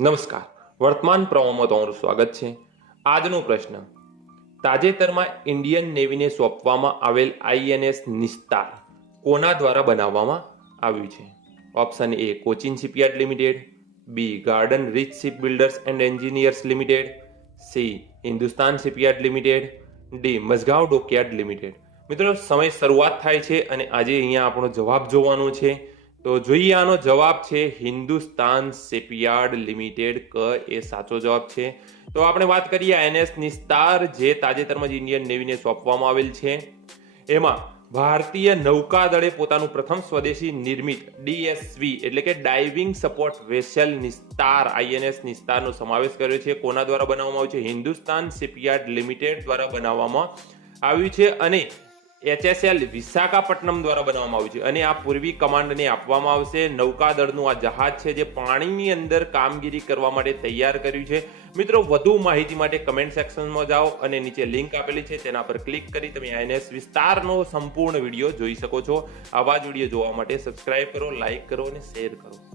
નમસ્કાર. વર્તમાન પ્રવાહમાં તમારું સ્વાગત છે. આજનો પ્રશ્ન. તાજેતરમાં ઇન્ડિયન નેવીને સોંપવામાં આવેલ આઈએનએસ નિસ્તાર કોના દ્વારા બનાવવામાં આવ્યું છે? Option A Cochin shipyard limited, B garden reach ship builders and engineers limited, C Hindustan shipyard limited, D Mazagaon dockyard limited. મિત્રો, સમય શરૂઆત થાય છે અને આજે અહીંયા આપણો જવાબ જોવાનો છે. તો જોઈએ આનો જવાબ છે હિન્દુસ્તાન શિપયાર્ડ લિમિટેડ ક, એ સાચો જવાબ છે. તો આપણે વાત કરીએ એનએસ નિસ્તાર જે તાજેતરમાં જ ઇન્ડિયન નેવીને સોંપવામાં આવેલ છે. એમાં ભારતીય નૌકાદળે પોતાનું પ્રથમ સ્વદેશી નિર્મિત ડીએસવી એટલે કે diving support vessel Nistar INS નિસ્તારનો સમાવેશ કર્યો છે. કોના દ્વારા બનાવવામાં આવ્યું છે? હિન્દુસ્તાન શિપયાર્ડ લિમિટેડ દ્વારા બનાવવામાં આવ્યું છે અને એચએસએલ વિશાખાપટ્ટનમ દ્વારા બનાવવામાં આવ્યું છે અને આ પૂર્વી કમાન્ડને આપવામાં આવશે. નૌકાદળનું આ જહાજ છે જે પાણીની અંદર કામગીરી કરવા માટે તૈયાર કર્યું છે. મિત્રો, વધુ માહિતી માટે કમેન્ટ સેક્શનમાં જાઓ અને નીચે લિંક આપેલી છે, તેના પર ક્લિક કરી તમે આઈએનએસ વિસ્તારનો સંપૂર્ણ વીડિયો જોઈ શકો છો. આવા જ વીડિયો જોવા માટે સબસ્ક્રાઇબ કરો લાઇક કરો અને શેર કરો.